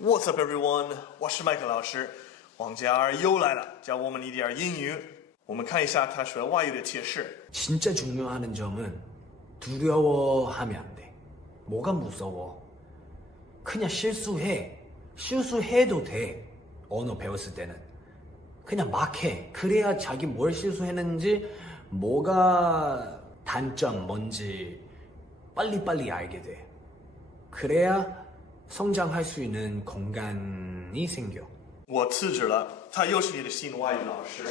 What's up, everyone? 我是麦克老师，王嘉尔又来了，教我们一点英语。我们看一下他学外语的贴士。 진짜 중요한 점은 두려워하면 안 돼. 뭐가 무서워? 그냥 실수해. 실수해도 돼. 언어 배웠을 때는. 그냥 막 해. 그래야 자기 뭘 실수했는지 뭐가 단점 뭔지 빨리빨리 알게 돼. 그래야 성장할 수 있는 공간이 생겨. 我辞职了，他又是你的新外语老师。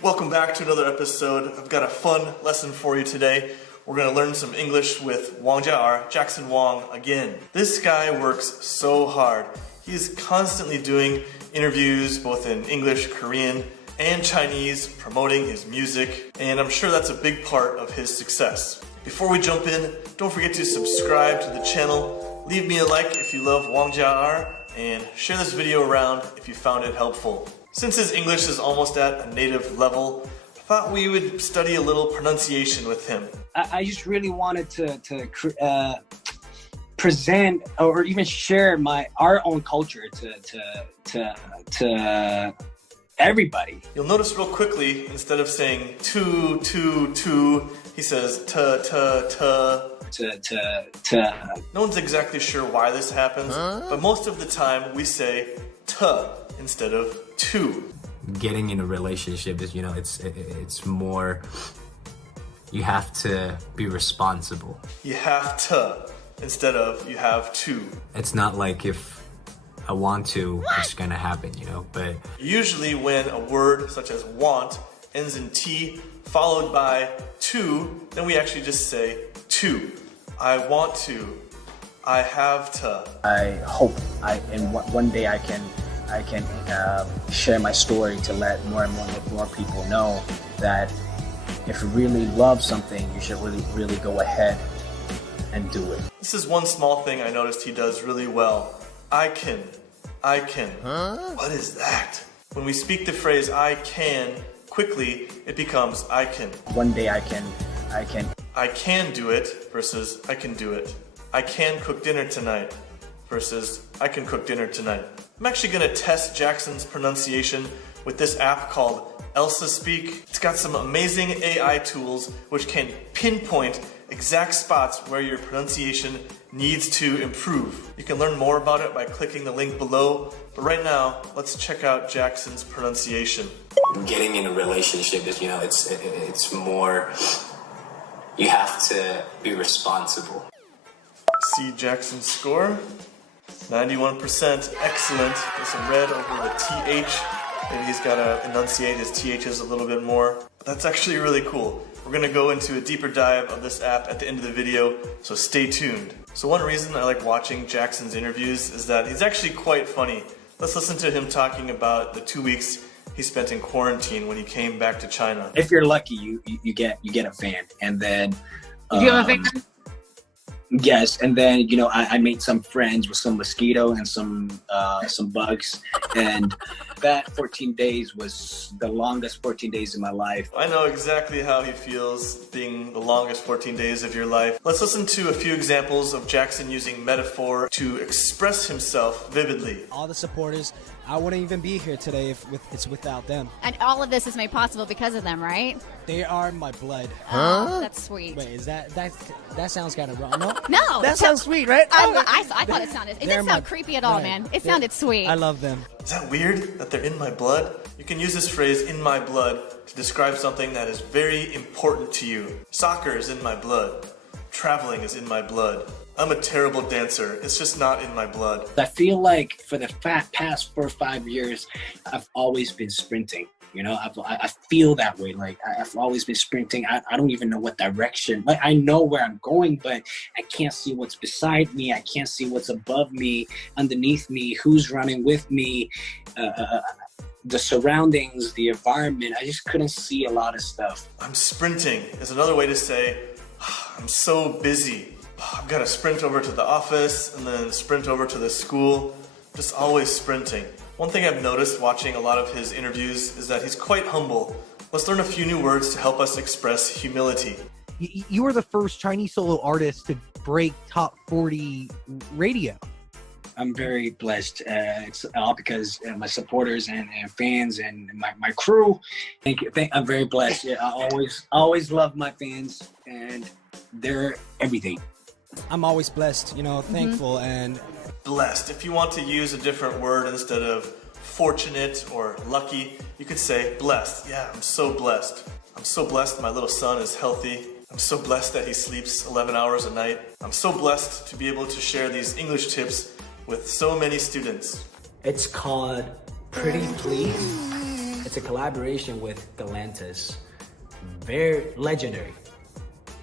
Welcome back to another episode. I've got a fun lesson for you today. We're going to learn some English with Wang嘉尔, Jackson Wang again. This guy works so hard. He's constantly doing interviews both in English, Korean, and Chinese, promoting his music, and I'm sure that's a big part of his success. Before we jump in, don't forget to subscribe to the channel, leave me a like if you love Wang嘉尔, and share this video around if you found it helpful. Since his English is almost at a native level, I thought we would study a little pronunciation with him. I just really wanted to present or even share our own culture to everybody. You'll notice real quickly, instead of saying tu, he says ta. No one's exactly sure why this happens, but most of the time we say ta instead of to. Getting in a relationship is, it's more, you have to be responsible. You have to instead of you have to. It's not like if I want to, it's gonna happen, but Usually when a word such as want ends in T followed by to, then we actually just say to. I want to. I have to. I hope one day I can share my story to let more and more people know that if you really love something, you should really go ahead and do it. This is one small thing I noticed he does really well. I can. Huh? What is that? When we speak the phrase I can quickly, it becomes I can. One day I can do it versus I can do it. I can cook dinner tonight versus I can cook dinner tonight. I'm actually going to test Jackson's pronunciation with this app called ELSA Speak. It's got some amazing AI tools which can pinpoint exact spots where your pronunciation needs to improve. You can learn more about it by clicking the link below, but right now, let's check out Jackson's pronunciation. getting in a relationship is, it's more, you have to be responsible. See Jackson's score? 91%, excellent. There's some red over the TH. Maybe he's got to enunciate his THs a little bit more. But that's actually really cool. We're going to go into a deeper dive of this app at the end of the video, so stay tuned. So one reason I like watching Jackson's interviews is that he's actually quite funny. Let's listen to him talking about the 2 weeks he spent in quarantine when he came back to China. If you're lucky, you get a fan, and then you have a fan? Yes, and then I made some friends with some mosquito and some bugs, and that 14 days was the longest 14 days of my life. I know exactly how he feels being the longest 14 days of your life. Let's listen to a few examples of Jackson using metaphor to express himself vividly. All the supporters, I wouldn't even be here today if it's without them. And all of this is made possible because of them, right? They are my blood. Oh, that's sweet. Wait, is that sounds kind of wrong? No, No, that sounds sweet, right? I thought it sounded. It didn't sound creepy at all, right. man. It sounded sweet. I love them. Is that weird that they're in my blood? You can use this phrase, in my blood, to describe something that is very important to you. Soccer is in my blood. Traveling is in my blood. I'm a terrible dancer. It's just not in my blood. I feel like for the past 4 or 5 years, I've always been sprinting. I feel that way. Like I've always been sprinting. I don't even know what direction. Like I know where I'm going, but I can't see what's beside me. I can't see what's above me, underneath me, who's running with me, the surroundings, the environment. I just couldn't see a lot of stuff. I'm sprinting is another way to say, I'm so busy. I've got to sprint over to the office and then sprint over to the school. Just always sprinting. One thing I've noticed watching a lot of his interviews is that he's quite humble. Let's learn a few new words to help us express humility. You were the first Chinese solo artist to break top 40 radio. I'm very blessed. It's all because my supporters and fans and my crew. Thank you. I'm very blessed. Yeah, I always love my fans, and they're everything. I'm always blessed, thankful and Blessed. If you want to use a different word instead of fortunate or lucky, you could say blessed. Yeah, I'm so blessed. I'm so blessed my little son is healthy. I'm so blessed that he sleeps 11 hours a night. I'm so blessed to be able to share these English tips with so many students. It's called Pretty Please. It's a collaboration with Galantis. Very legendary.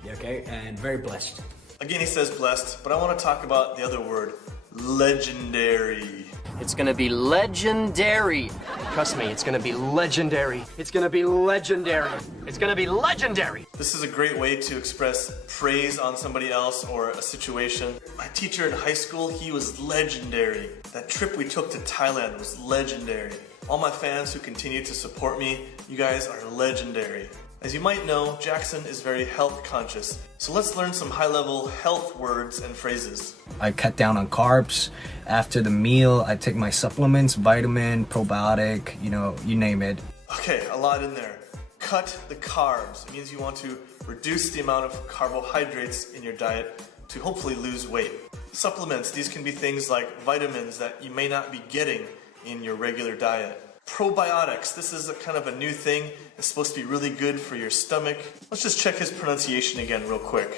Okay, and very blessed. Again, he says blessed, but I want to talk about the other word, legendary. It's gonna be legendary. Trust me, it's gonna be legendary. It's gonna be legendary. It's gonna be legendary. This is a great way to express praise on somebody else or a situation. My teacher in high school, he was legendary. That trip we took to Thailand was legendary. All my fans who continue to support me, you guys are legendary. As you might know, Jackson is very health conscious. So let's learn some high-level health words and phrases. I cut down on carbs. After the meal, I take my supplements, vitamin, probiotic, you name it. Okay, a lot in there. Cut the carbs. It means you want to reduce the amount of carbohydrates in your diet to hopefully lose weight. Supplements, these can be things like vitamins that you may not be getting in your regular diet. Probiotics, this is a kind of a new thing. It's supposed to be really good for your stomach. Let's just check his pronunciation again real quick.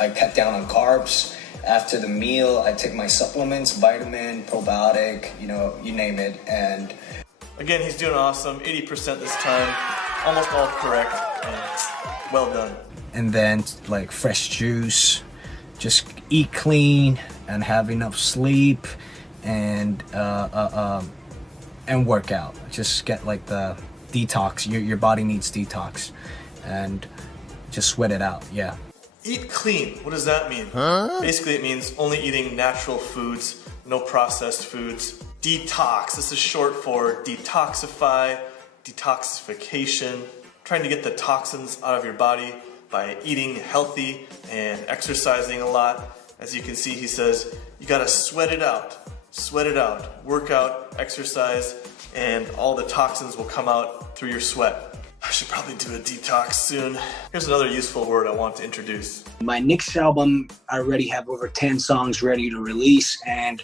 I cut down on carbs. After the meal, I take my supplements, vitamin, probiotic, you name it. And again, he's doing awesome. 80% this time. Almost all correct. And well done. And then like fresh juice, just eat clean and have enough sleep and work out. Just get like the detox. Your body needs detox, and just sweat it out. Yeah. Eat clean. What does that mean? Basically, it means only eating natural foods, no processed foods. Detox. This is short for detoxify, detoxification. Trying to get the toxins out of your body by eating healthy and exercising a lot. As you can see, he says you gotta sweat it out. Sweat it out, work out, exercise, and all the toxins will come out through your sweat. I should probably do a detox soon. Here's another useful word I want to introduce. My next album, I already have over 10 songs ready to release, and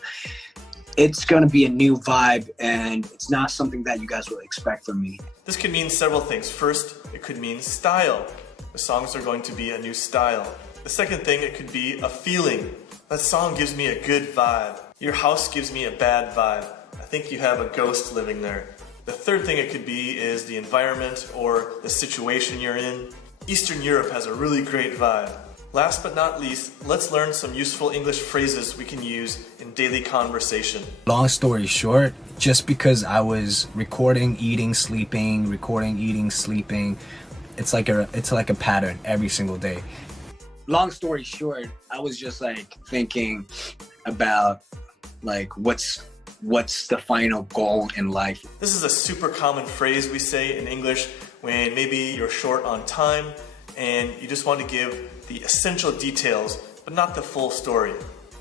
it's gonna be a new vibe, and it's not something that you guys will expect from me. This could mean several things. First, it could mean style. The songs are going to be a new style. The second thing, it could be a feeling. That song gives me a good vibe. Your house gives me a bad vibe. I think you have a ghost living there. The third thing it could be is the environment or the situation you're in. Eastern Europe has a really great vibe. Last but not least, let's learn some useful English phrases we can use in daily conversation. Long story short, just because I was recording, eating, sleeping, it's like a pattern every single day. Long story short, I was just like thinking about like what's the final goal in life. This is a super common phrase we say in English when maybe you're short on time and you just want to give the essential details but not the full story.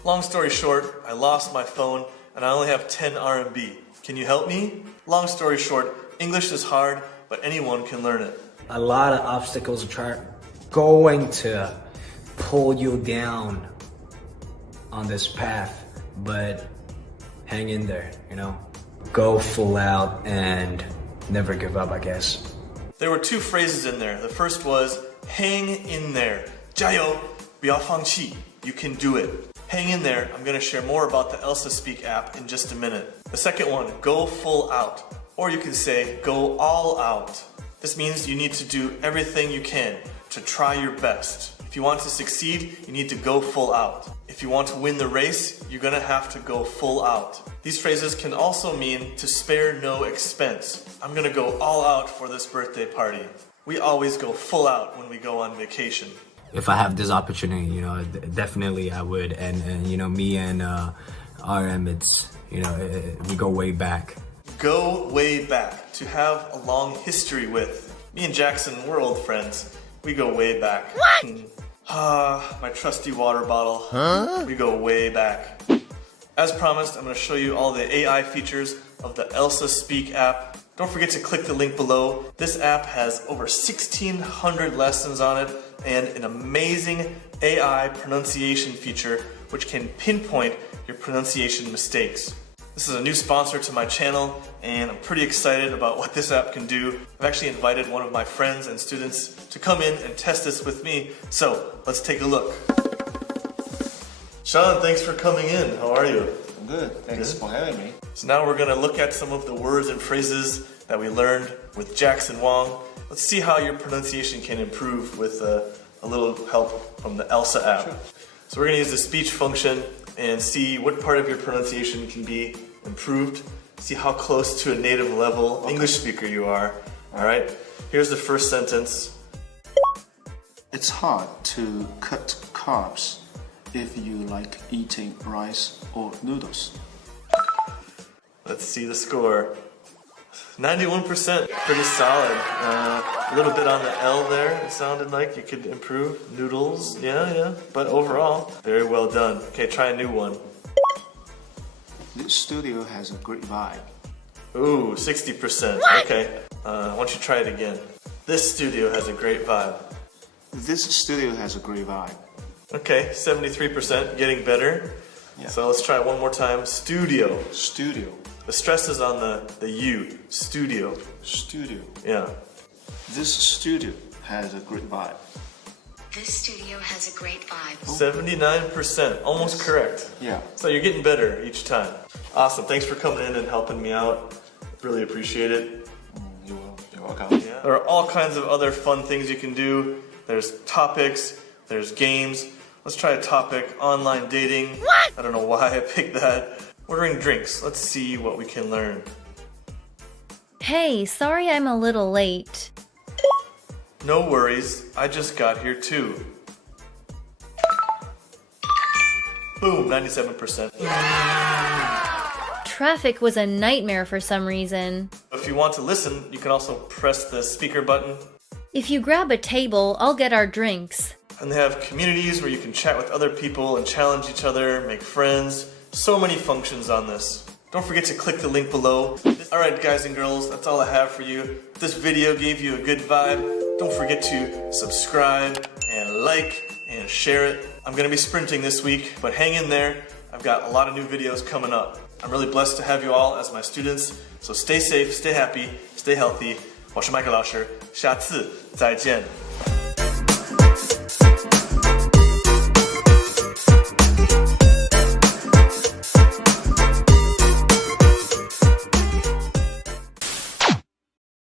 Long story short, I lost my phone and I only have 10 RMB. Can you help me? Long story short, English is hard, but anyone can learn it. A lot of obstacles are going to pull you down on this path, but hang in there, go full out and never give up, I guess. There were two phrases in there. The first was hang in there. 加油,不要放弃. You can do it. Hang in there. I'm going to share more about the ELSA Speak app in just a minute. The second one, go full out. Or you can say go all out. This means you need to do everything you can to try your best. If you want to succeed, you need to go full out. If you want to win the race, you're gonna have to go full out. These phrases can also mean to spare no expense. I'm gonna go all out for this birthday party. We always go full out when we go on vacation. If I have this opportunity, definitely I would. And me and RM, we go way back. Go way back, to have a long history with. Me and Jackson, we're old friends. We go way back. My trusty water bottle. We go way back. As promised, I'm going to show you all the AI features of the ELSA Speak app. Don't forget to click the link below. This app has over 1,600 lessons on it and an amazing AI pronunciation feature which can pinpoint your pronunciation mistakes. This is a new sponsor to my channel and I'm pretty excited about what this app can do. I've actually invited one of my friends and students to come in and test this with me, so let's take a look. Sean, thanks for coming in. How are you? I'm good. Thanks for having me. So now we're going to look at some of the words and phrases that we learned with Jackson Wang. Let's see how your pronunciation can improve with a little help from the ELSA app. Sure. So we're going to use the speech function and see what part of your pronunciation can be improved. See how close to a native level English speaker you are. All right, here's the first sentence. It's hard to cut carbs if you like eating rice or noodles. Let's see the score. 91%, pretty solid. A little bit on the L there, it sounded like you could improve. Noodles, yeah. But overall, very well done. Okay, try a new one. This studio has a great vibe. Ooh, 60%. Okay, why don't you try it again? This studio has a great vibe. This studio has a great vibe. Okay, 73%, getting better. Yeah. So let's try it one more time. Studio. Studio. The stress is on the U. Studio. Studio. Yeah. This studio has a great vibe. This studio has a great vibe. 79%, almost correct. Yeah. So you're getting better each time. Awesome, thanks for coming in and helping me out. Really appreciate it. You're welcome. Yeah. There are all kinds of other fun things you can do. There's topics, there's games. Let's try a topic, online dating. What? I don't know why I picked that. Ordering drinks, let's see what we can learn. Hey, sorry I'm a little late. No worries, I just got here too. Boom, 97%. Traffic was a nightmare for some reason. If you want to listen, you can also press the speaker button. If you grab a table, I'll get our drinks. And they have communities where you can chat with other people and challenge each other, make friends. So many functions on this. Don't forget to click the link below. Alright guys and girls, that's all I have for you. If this video gave you a good vibe, don't forget to subscribe and like and share it. I'm going to be sprinting this week, but hang in there. I've got a lot of new videos coming up. I'm really blessed to have you all as my students. So stay safe, stay happy, stay healthy. 我是麦克老师，下次再见。